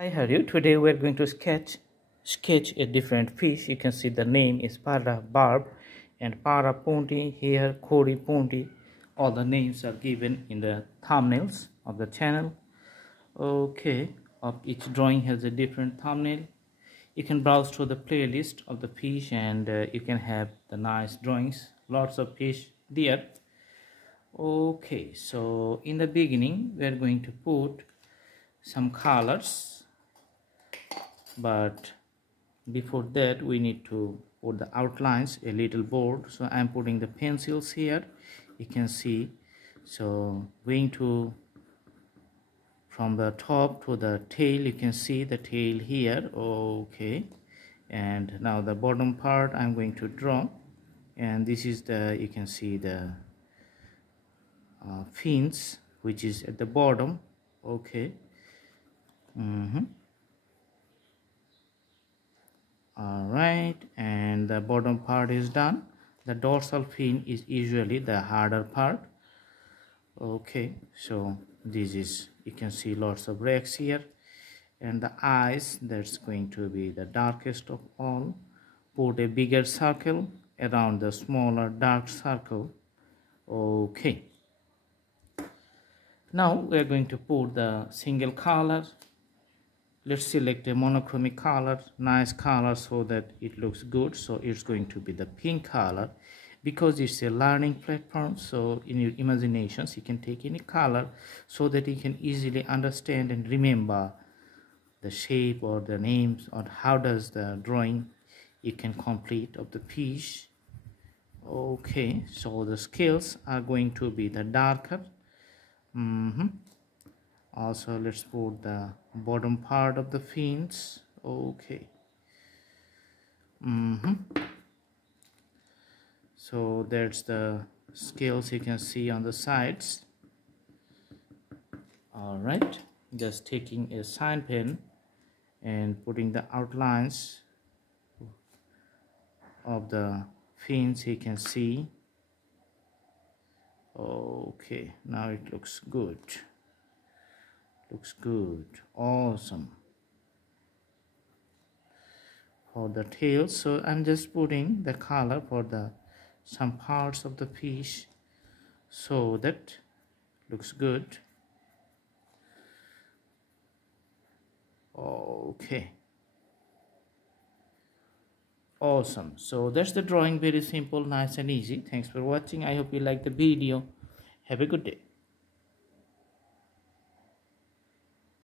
Hi, how are you? Today we are going to sketch a different fish. You can see the name is parrah, barb, and parrah ponti here, kori ponti. All the names are given in the thumbnails of the channel. Okay, each drawing has a different thumbnail. You can browse through the playlist of the fish, and you can have the nice drawings. Lots of fish there. Okay, so in the beginning we are going to put some colors, but before that we need to put the outlines, a little board. So I'm putting the pencils here, you can see. So going to from the top to the tail, you can see the tail here. Okay, and now the bottom part I'm going to draw, and this is the, you can see the fins which is at the bottom. Okay. Alright, and the bottom part is done. The dorsal fin is usually the harder part. Okay, so this is, you can see lots of rags here, and the eyes, that's going to be the darkest of all. Put a bigger circle around the smaller dark circle. Okay, now we are going to put the single color. Let's select a monochromatic color, nice color, so that it looks good. So it's going to be the pink color, because it's a learning platform. So in your imaginations you can take any color so that you can easily understand and remember the shape or the names, or how does the drawing you can complete of the fish. Okay, so the scales are going to be the darker. Also, let's put the bottom part of the fins. Okay. So that's the scales you can see on the sides. All right, just taking a sign pen and putting the outlines of the fins, you can see. Okay, now it looks good. Looks good, awesome. For the tail, so I'm just putting the color for the some parts of the fish, so that looks good. Okay, awesome. So that's the drawing, very simple, nice and easy. Thanks for watching. I hope you like the video. Have a good day.